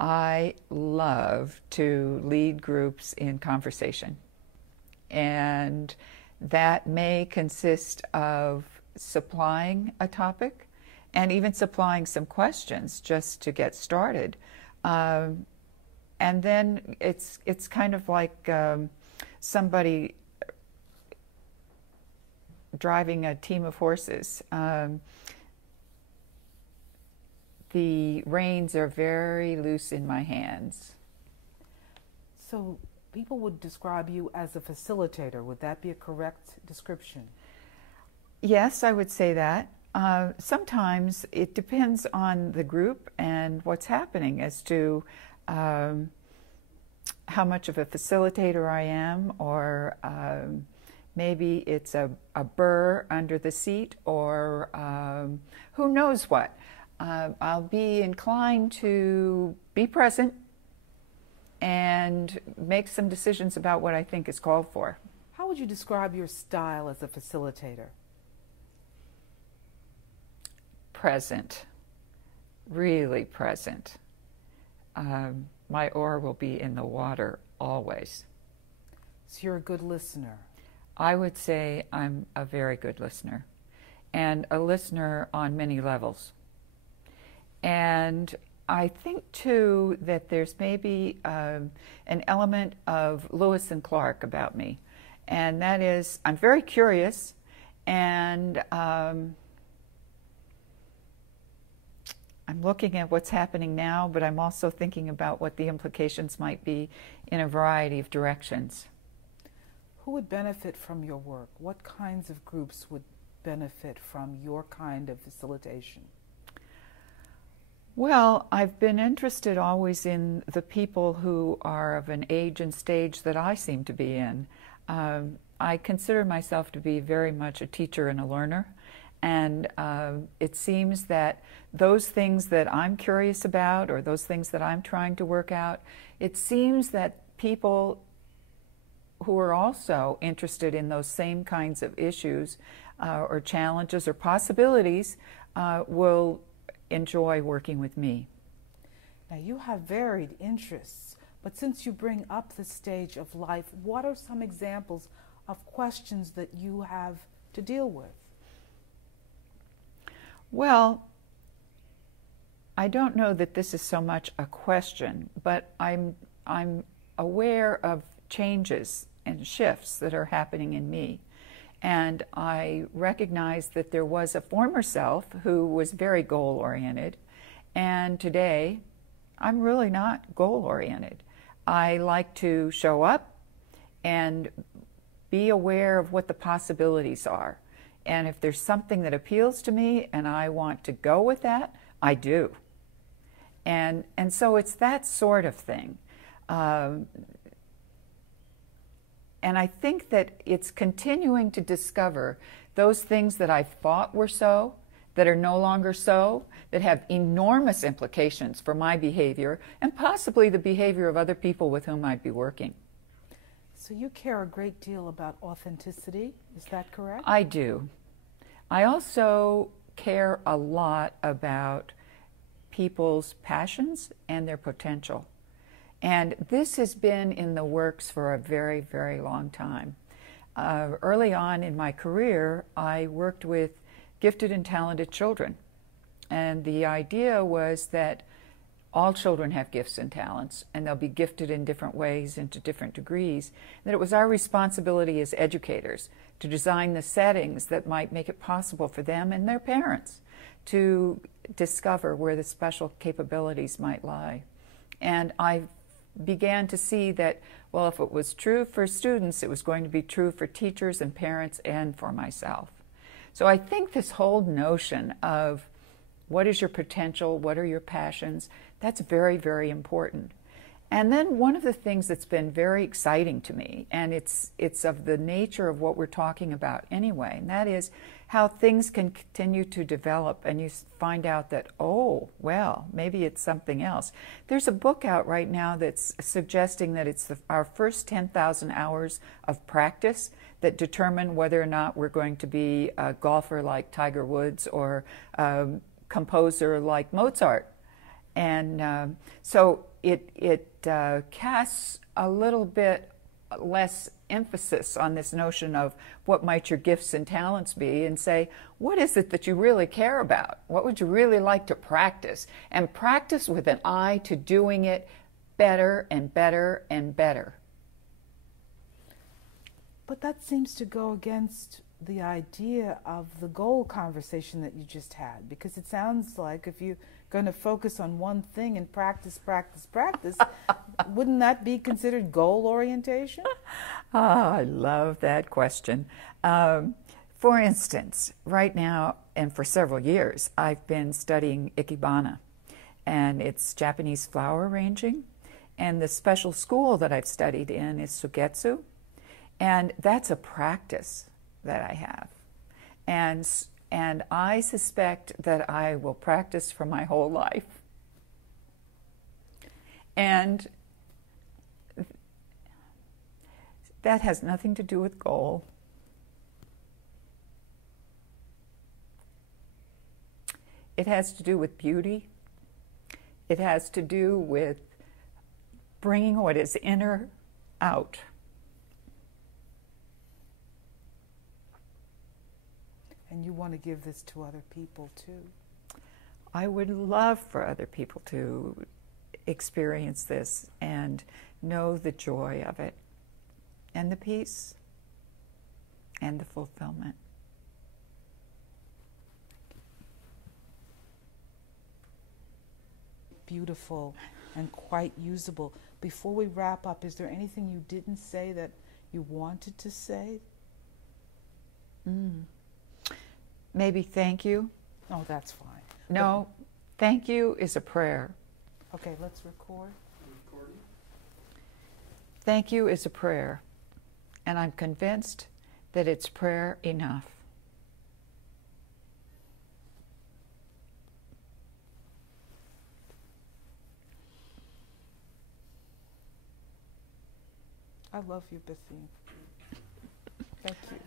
I love to lead groups in conversation, and that may consist of supplying a topic and even supplying some questions just to get started. And then it's kind of like somebody driving a team of horses. The reins are very loose in my hands. So people would describe you as a facilitator. Would that be a correct description? Yes, I would say that. Sometimes it depends on the group and what's happening as to how much of a facilitator I am, or maybe it's a burr under the seat, or who knows what. I'll be inclined to be present and make some decisions about what I think is called for. How would you describe your style as a facilitator? Present, really present. My oar will be in the water always. So you're a good listener. I would say I'm a very good listener, and a listener on many levels. And I think, too, that there's maybe an element of Lewis and Clark about me. And that is, I'm very curious, and I'm looking at what's happening now, but I'm also thinking about what the implications might be in a variety of directions. Who would benefit from your work? What kinds of groups would benefit from your kind of facilitation? Well, I've been interested always in the people who are of an age and stage that I seem to be in. I consider myself to be very much a teacher and a learner, and it seems that those things that I'm curious about, or those things that I'm trying to work out, it seems that people who are also interested in those same kinds of issues or challenges or possibilities will enjoy working with me. Now, you have varied interests, but since you bring up the stage of life, what are some examples of questions that you have to deal with? Well, I don't know that this is so much a question, but I'm aware of changes and shifts that are happening in me. And I recognize that there was a former self who was very goal-oriented, and today I'm really not goal-oriented. I like to show up and be aware of what the possibilities are. And if there's something that appeals to me and I want to go with that, I do. And so it's that sort of thing. And I think that it's continuing to discover those things that I thought were so, that are no longer so, that have enormous implications for my behavior and possibly the behavior of other people with whom I'd be working. So you care a great deal about authenticity, is that correct? I do. I also care a lot about people's passions and their potential. And this has been in the works for a very, very long time. Early on in my career, I worked with gifted and talented children. And the idea was that all children have gifts and talents, and they'll be gifted in different ways and to different degrees. That it was our responsibility as educators to design the settings that might make it possible for them and their parents to discover where the special capabilities might lie. And I began to see that, well, if it was true for students, it was going to be true for teachers and parents and for myself. So I think this whole notion of what is your potential, what are your passions, that's very, very important. And then one of the things that's been very exciting to me, and it's of the nature of what we're talking about anyway, and that is how things can continue to develop and you find out that, oh, well, maybe it's something else. There's a book out right now that's suggesting that it's our first 10,000 hours of practice that determine whether or not we're going to be a golfer like Tiger Woods or a composer like Mozart. And so it casts a little bit less emphasis on this notion of what might your gifts and talents be, and say, what is it that you really care about? What would you really like to practice? And practice with an eye to doing it better and better and better. But that seems to go against the idea of the goal conversation that you just had, because it sounds like if you're going to focus on one thing and practice, wouldn't that be considered goal orientation? I love that question. For instance, right now, and for several years, I've been studying Ikebana, and it's Japanese flower arranging, and the special school that I've studied in is Sugetsu, and that's a practice that I have. And I suspect that I will practice for my whole life. And that has nothing to do with goal. It has to do with beauty. It has to do with bringing what is inner out. And you want to give this to other people too. I would love for other people to experience this and know the joy of it, and the peace, and the fulfillment. Beautiful and quite usable. Before we wrap up, is there anything you didn't say that you wanted to say? Maybe thank you. Oh, that's fine. No, thank you is a prayer. Okay, let's record. Thank you is a prayer, and I'm convinced that it's prayer enough. I love you, Bethene. Thank you.